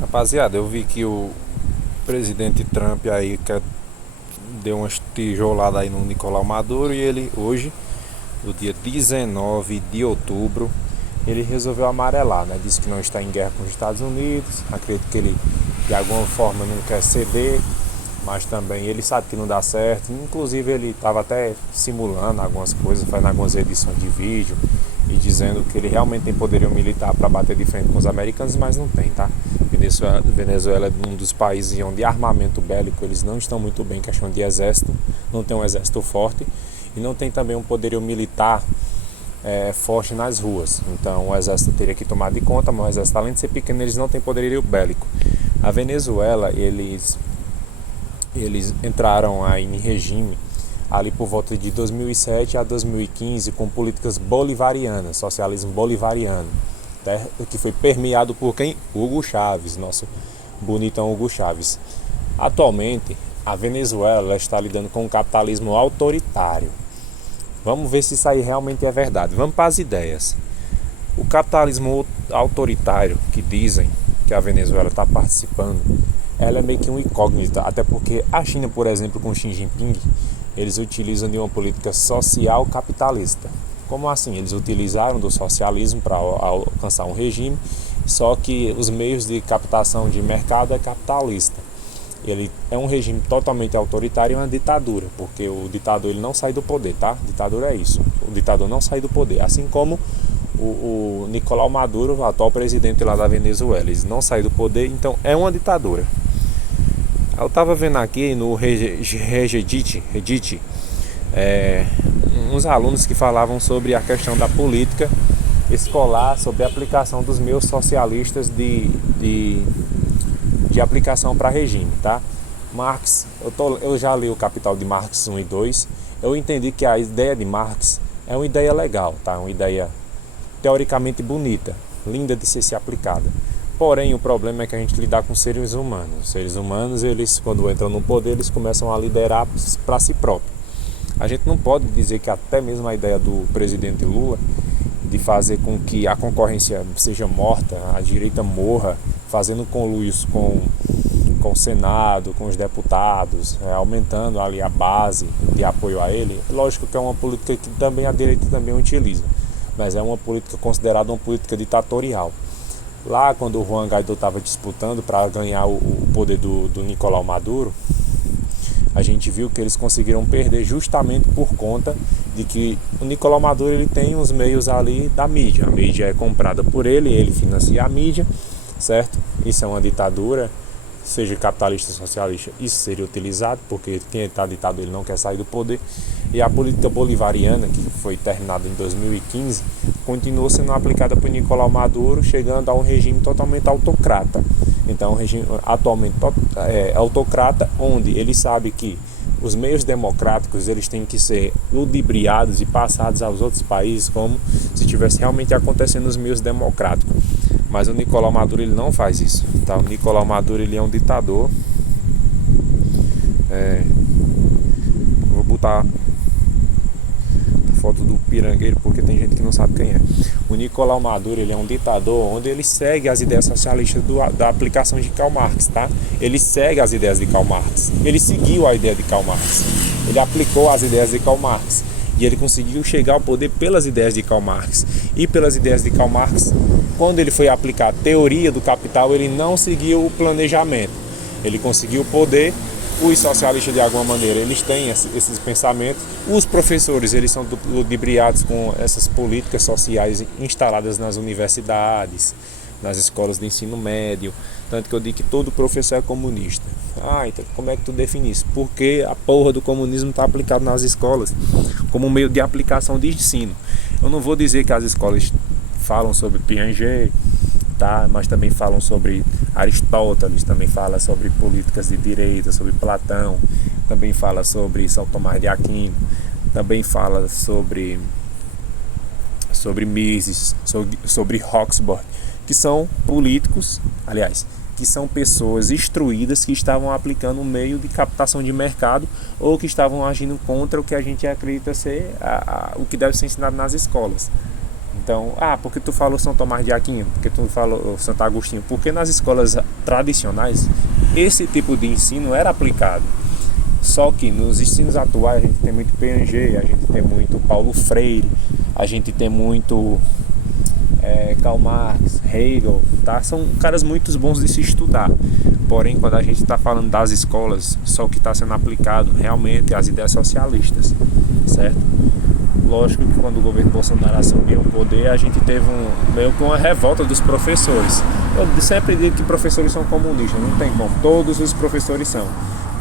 Rapaziada, eu vi que o presidente Trump aí deu umas tijoladas aí no Nicolau Maduro e ele hoje, no dia 19 de outubro, ele resolveu amarelar, né? Disse que não está em guerra com os Estados Unidos, acredito que ele de alguma forma não quer ceder, mas também ele sabe que não dá certo. Inclusive ele estava até simulando algumas coisas, fazendo algumas edições de vídeo e dizendo que ele realmente tem poderio militar para bater de frente com os americanos, mas não tem, tá? Venezuela é um dos países onde armamento bélico eles não estão muito bem, questão de exército, não tem um exército forte e não tem também um poderio militar forte nas ruas. Então o exército teria que tomar de conta, mas o exército, além de ser pequeno, eles não têm poderio bélico. A Venezuela, eles entraram aí em regime ali por volta de 2007 a 2015 com políticas bolivarianas, socialismo bolivariano, que foi permeado por quem? Hugo Chávez, nosso bonitão Hugo Chávez. Atualmente, a Venezuela está lidando com um capitalismo autoritário. Vamos ver se isso aí realmente é verdade. Vamos para as ideias. O capitalismo autoritário que dizem que a Venezuela está participando, ela é meio que uma incógnita, até porque a China, por exemplo, com Xi Jinping, eles utilizam de uma política social capitalista. Como assim? Eles utilizaram do socialismo para alcançar um regime, só que os meios de captação de mercado é capitalista. Ele é um regime totalmente autoritário e uma ditadura, porque o ditador ele não sai do poder, tá? Ditadura é isso. O ditador não sai do poder, assim como o Nicolau Maduro, o atual presidente lá da Venezuela, eles não saem do poder, então é uma ditadura. Eu estava vendo aqui no Reddit, uns alunos que falavam sobre a questão da política escolar, sobre a aplicação dos meus socialistas de aplicação para regime, tá? Marx, eu já li o Capital de Marx 1 e 2, eu entendi que a ideia de Marx é uma ideia legal, tá? Uma ideia teoricamente bonita, linda de ser aplicada. Porém, o problema é que a gente lidar com seres humanos. Os seres humanos, eles quando entram no poder, eles começam a liderar para si próprio. A gente não pode dizer que até mesmo a ideia do presidente Lula de fazer com que a concorrência seja morta, a direita morra, fazendo conluios com o Senado, com os deputados, aumentando ali a base de apoio a ele. Lógico que é uma política que também a direita também utiliza, mas é uma política considerada uma política ditatorial. Lá quando o Juan Guaidó estava disputando para ganhar o poder do Nicolau Maduro, a gente viu que eles conseguiram perder justamente por conta de que o Nicolau Maduro ele tem os meios ali da mídia. A mídia é comprada por ele financia a mídia, certo? Isso é uma ditadura, seja capitalista ou socialista, isso seria utilizado, porque quem está ditado ele não quer sair do poder. E a política bolivariana, que foi terminada em 2015, continuou sendo aplicada por Nicolau Maduro, chegando a um regime totalmente autocrata. Então, um regime atualmente autocrata, onde ele sabe que os meios democráticos eles têm que ser ludibriados e passados aos outros países como se estivesse realmente acontecendo nos meios democráticos. Mas o Nicolau Maduro ele não faz isso, tá? O Nicolau Maduro ele é um ditador. Vou botar a foto do pirangueiro porque tem gente que não sabe quem é. O Nicolau Maduro ele é um ditador onde ele segue as ideias socialistas da aplicação de Karl Marx, tá? Ele segue as ideias de Karl Marx. Ele seguiu a ideia de Karl Marx. Ele aplicou as ideias de Karl Marx. E ele conseguiu chegar ao poder pelas ideias de Karl Marx. E pelas ideias de Karl Marx, quando ele foi aplicar a teoria do capital, ele não seguiu o planejamento. Ele conseguiu o poder. Os socialistas, de alguma maneira, eles têm esses pensamentos. Os professores, eles são ludibriados com essas políticas sociais instaladas nas universidades, nas escolas de ensino médio. Tanto que eu digo que todo professor é comunista. Então como é que tu define isso? Porque a porra do comunismo está aplicado nas escolas como meio de aplicação de ensino. Eu não vou dizer que as escolas falam sobre Piaget, tá? Mas também falam sobre Aristóteles, também fala sobre políticas de direita, sobre Platão, também fala sobre São Tomás de Aquino, também fala sobre Mises, sobre Roxburgh, que são políticos, aliás, que são pessoas instruídas que estavam aplicando um meio de captação de mercado ou que estavam agindo contra o que a gente acredita ser o que deve ser ensinado nas escolas. Então, porque tu falou São Tomás de Aquino, porque tu falou Santo Agostinho, porque nas escolas tradicionais esse tipo de ensino era aplicado. Só que nos ensinos atuais a gente tem muito Piaget, a gente tem muito Paulo Freire, a gente tem muito Karl Marx, Hegel, tá? São caras muito bons de se estudar. Porém, quando a gente está falando das escolas, só o que está sendo aplicado realmente é as ideias socialistas, certo? Lógico que quando o governo Bolsonaro assumiu o poder, a gente teve meio que uma revolta dos professores. Eu sempre digo que professores são comunistas, não tem como, todos os professores são,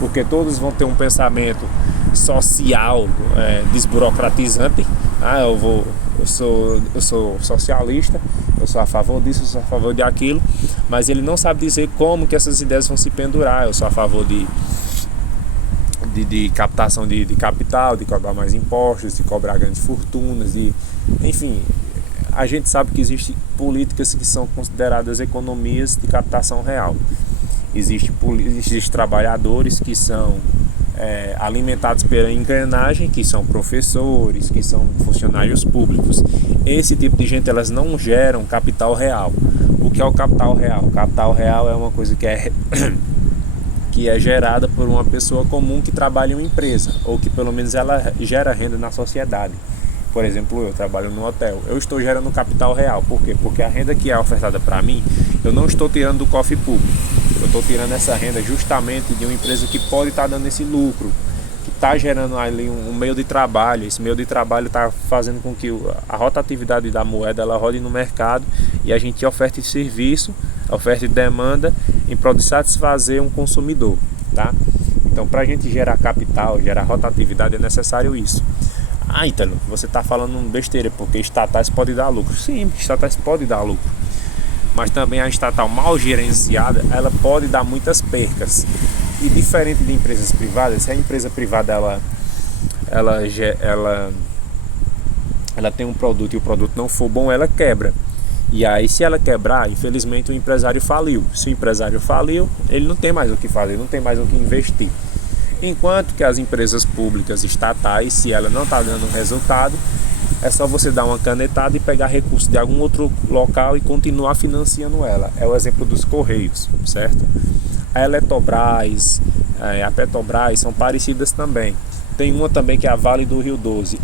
porque todos vão ter um pensamento social desburocratizante. Eu sou socialista, eu sou a favor disso, eu sou a favor de aquilo, mas ele não sabe dizer como que essas ideias vão se pendurar. Eu sou a favor de captação de capital, de cobrar mais impostos, de cobrar grandes fortunas, enfim, a gente sabe que existem políticas que são consideradas economias de captação real. Existem trabalhadores que são alimentados pela engrenagem, que são professores, que são funcionários públicos. Esse tipo de gente, elas não geram capital real. O que é o capital real? O capital real é uma coisa que é gerada por uma pessoa comum que trabalha em uma empresa, ou que pelo menos ela gera renda na sociedade. Por exemplo, eu trabalho no hotel, eu estou gerando capital real. Por quê? Porque a renda que é ofertada para mim, eu não estou tirando do cofre público. Eu estou tirando essa renda justamente de uma empresa que pode estar dando esse lucro, que está gerando ali um meio de trabalho. Esse meio de trabalho está fazendo com que a rotatividade da moeda ela rode no mercado e a gente oferte serviço, oferta e demanda em prol de satisfazer um consumidor, tá? Então, para a gente gerar capital, gerar rotatividade, é necessário isso. Ítalo, você está falando besteira, porque estatais podem dar lucro. Sim, estatais podem dar lucro, mas também a estatal mal gerenciada, ela pode dar muitas percas. E diferente de empresas privadas, se a empresa privada ela tem um produto e o produto não for bom, ela quebra. E aí, se ela quebrar, infelizmente o empresário faliu. Se o empresário faliu, ele não tem mais o que fazer, não tem mais o que investir. Enquanto que as empresas públicas estatais, se ela não está dando resultado, é só você dar uma canetada e pegar recursos de algum outro local e continuar financiando ela. É o exemplo dos Correios, certo? A Eletrobras, a Petrobras são parecidas também. Tem uma também que é a Vale do Rio Doce,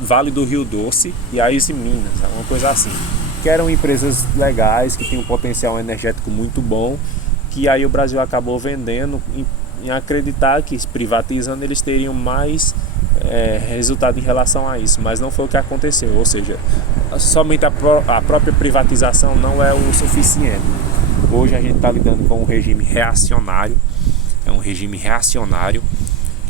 Vale do Rio Doce e a Easy Minas, uma coisa assim. Que eram empresas legais, que tinham um potencial energético muito bom, que aí o Brasil acabou vendendo em acreditar que privatizando eles teriam mais resultado em relação a isso, mas não foi o que aconteceu. Ou seja, somente a própria privatização não é o suficiente. Hoje a gente está lidando com um regime reacionário, é um regime reacionário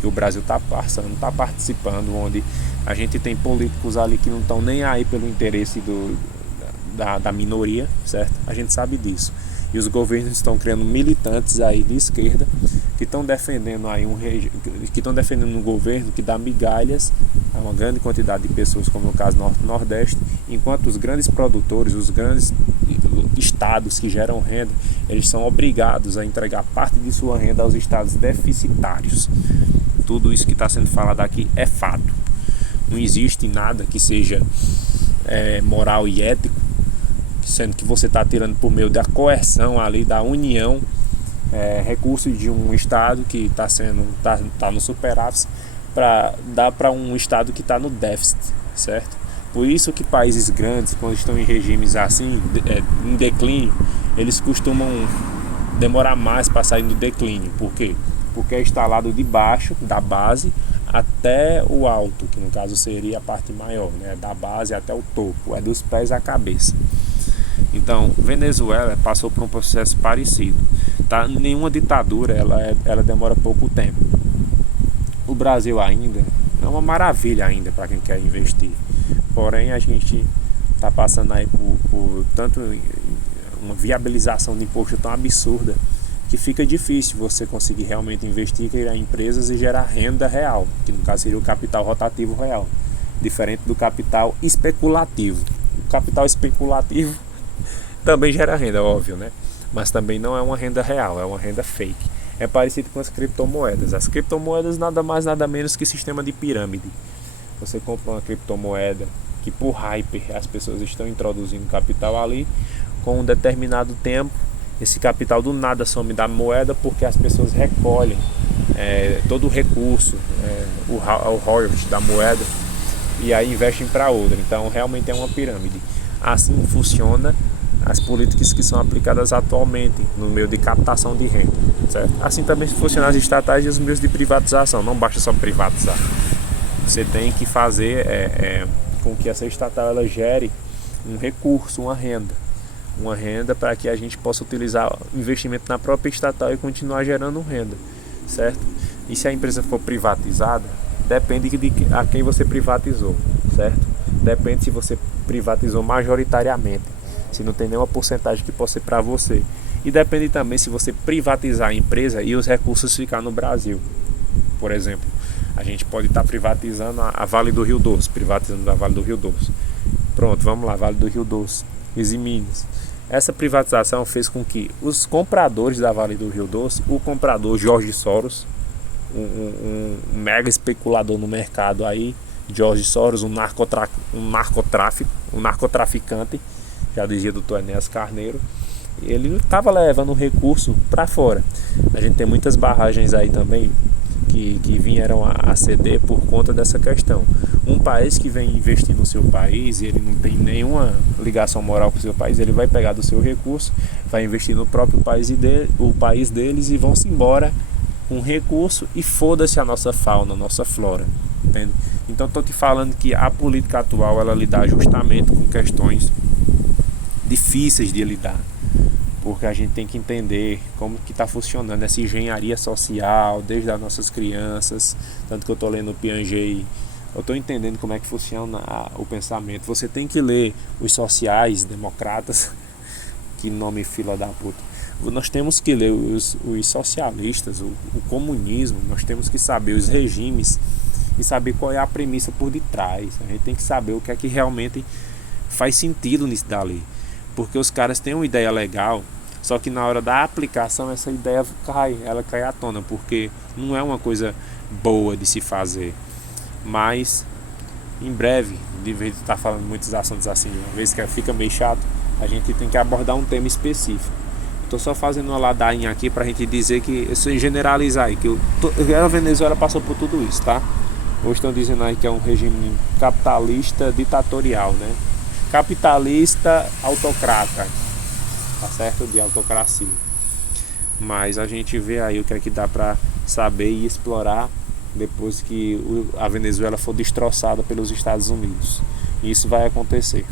que o Brasil está passando, está participando, onde a gente tem políticos ali que não estão nem aí pelo interesse da minoria, certo? A gente sabe disso. E os governos estão criando militantes aí de esquerda que estão defendendo aí um governo que dá migalhas a uma grande quantidade de pessoas, como no caso Norte e Nordeste, enquanto os grandes produtores, os grandes estados que geram renda, eles são obrigados a entregar parte de sua renda aos estados deficitários. Tudo isso que está sendo falado aqui é fato. Não existe nada que seja moral e ético, sendo que você está tirando por meio da coerção ali, da união, recursos de um estado que está no superávit para dar para um estado que está no déficit, certo? Por isso que países grandes, quando estão em regimes assim, em declínio, eles costumam demorar mais para sair do declínio. Por quê? Porque é instalado de baixo, da base, até o alto, que no caso seria a parte maior, né? Da base até o topo, é dos pés à cabeça. Então, Venezuela passou por um processo parecido, tá? Nenhuma ditadura ela demora pouco tempo. O Brasil ainda é uma maravilha ainda para quem quer investir. Porém, a gente está passando aí por tanto uma viabilização de imposto tão absurda que fica difícil você conseguir realmente investir, criar empresas e gerar renda real, que no caso seria o capital rotativo real, diferente do capital especulativo. O capital especulativo também gera renda, óbvio, né? Mas também não é uma renda real, é uma renda fake. É parecido com as criptomoedas. As criptomoedas nada mais nada menos que sistema de pirâmide. Você compra uma criptomoeda que por hype as pessoas estão introduzindo capital ali, com um determinado tempo esse capital do nada some da moeda porque as pessoas recolhem todo o recurso, o royalty da moeda, e aí investem para outra. Então realmente é uma pirâmide. Assim funciona as políticas que são aplicadas atualmente no meio de captação de renda, certo? Assim também funcionam as estatais e os meios de privatização. Não basta só privatizar, você tem que fazer com que essa estatal ela gere um recurso, uma renda para que a gente possa utilizar investimento na própria estatal e continuar gerando renda, certo? E se a empresa for privatizada, depende de a quem você privatizou, certo? Depende se você privatizou majoritariamente, se não tem nenhuma porcentagem que possa ser para você. E depende também se você privatizar a empresa e os recursos ficar no Brasil. Por exemplo, a gente pode estar privatizando a Vale do Rio Doce, Pronto, vamos lá, Vale do Rio Doce, Minas. Essa privatização fez com que os compradores da Vale do Rio Doce, o comprador Jorge Soros, um mega especulador no mercado aí, Jorge Soros, um narcotraficante, já dizia o Dr. Enéas Carneiro, ele estava levando o recurso para fora. A gente tem muitas barragens aí também que vieram a ceder por conta dessa questão. Um país que vem investir no seu país e ele não tem nenhuma ligação moral com o seu país, ele vai pegar do seu recurso, vai investir no próprio país, o país deles, e vão-se embora com recurso, e foda-se a nossa fauna, a nossa flora, entende? Então estou te falando que a política atual ela lida justamente com questões difíceis de lidar, porque a gente tem que entender como que está funcionando essa engenharia social desde as nossas crianças. Tanto que eu estou lendo o Piaget, eu estou entendendo como é que funciona o pensamento. Você tem que ler os sociais democratas, que nome fila da puta. Nós temos que ler os socialistas, o comunismo, nós temos que saber os regimes e saber qual é a premissa por detrás. A gente tem que saber o que é que realmente faz sentido nisso dali, porque os caras têm uma ideia legal, só que na hora da aplicação essa ideia cai à tona, porque não é uma coisa boa de se fazer. Mas em breve, de vez de estar falando muitos assuntos assim de uma vez, que fica meio chato, a gente tem que abordar um tema específico. Estou só fazendo uma ladainha aqui para a gente dizer que, sem generalizar aí, que a Venezuela passou por tudo isso, tá? Hoje estão dizendo aí que é um regime capitalista ditatorial, né? Capitalista autocrata, tá certo? De autocracia. Mas a gente vê aí o que é que dá para saber e explorar depois que a Venezuela for destroçada pelos Estados Unidos. Isso vai acontecer.